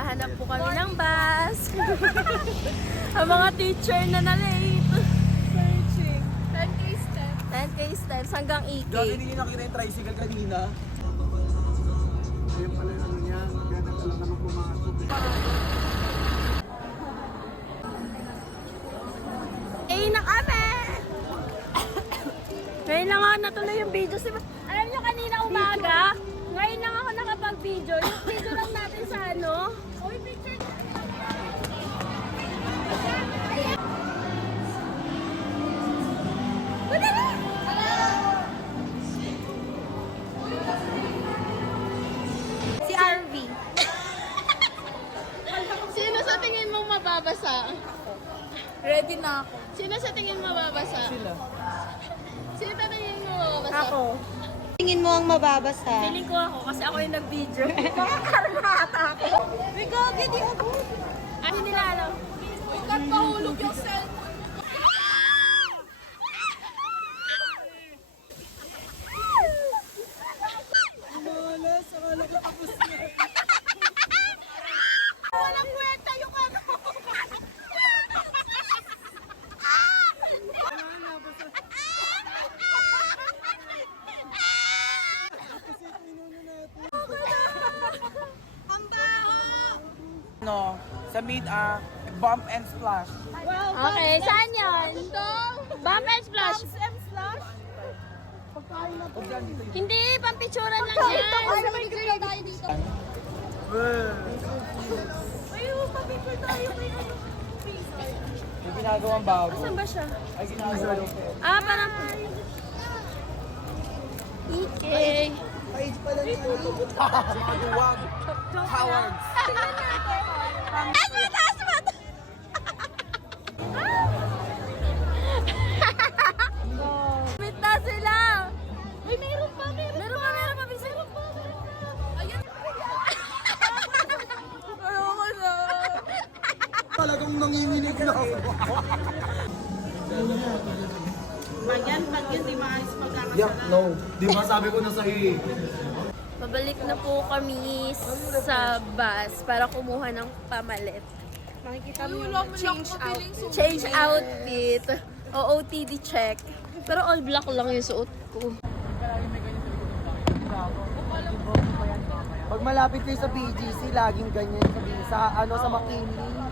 Naghahanap po kami ng bus. Ang mga teacher na na-late. Searching. 10K steps. 10K steps hanggang EK. Gagi hindi nyo nakita yung tricycle kanina. Ayun pala yung ano niya, kaya nagdala naman pumasok. Eh na kami! Ngayon lang ako natuloy yung video. Alam nyo kanina umaga, ngayon lang ako nakapag-video. Yung video lang natin sa ano. Uy, picture na. Si RV. Sino sa tingin mong mababasa? Ready na ako. Sino sa tingin mo mababasa? Sila. Sino sa tingin mo mababasa? Ako. Tingin mo ang mababasa? Feeling ko ako kasi ako yung nag-video. Makakarma ata ako. May gagi, di ako. Ano nila alam? Uy, kat mahulog yung cellphone. Malas, akala ko tapos na. Walang kwenta yung ano. Ang baho! No, sa mid bump and splash. Okay, saan yun? Bump and splash. Huwag dyan dito yun. Hindi, pampicturan lang yan. May green tayo dito. Ayun, papicture tayo kay ano. Yung ginagawang bago. Saan ba siya? Ay, ginagawa. Parang... Okay. Page pala ni ano. Maduwag. Cowards. Taas mo! Meet na sila! Ay, meron pa, Meron pa, Vincent. Ayan. Ayoko na. Talagang nanginginig na ako. Pag yan, di maalis magkakasala. Yeah, no. Di ba sabi ko na sa'yo eh. Pabalik na po kami sa bus para kumuha ng pamalit. Makikita mo yung Change outfit. OOTD check. Pero all black lang yung suot ko. Pag malapit kayo sa BGC, laging ganyan sa McKinley.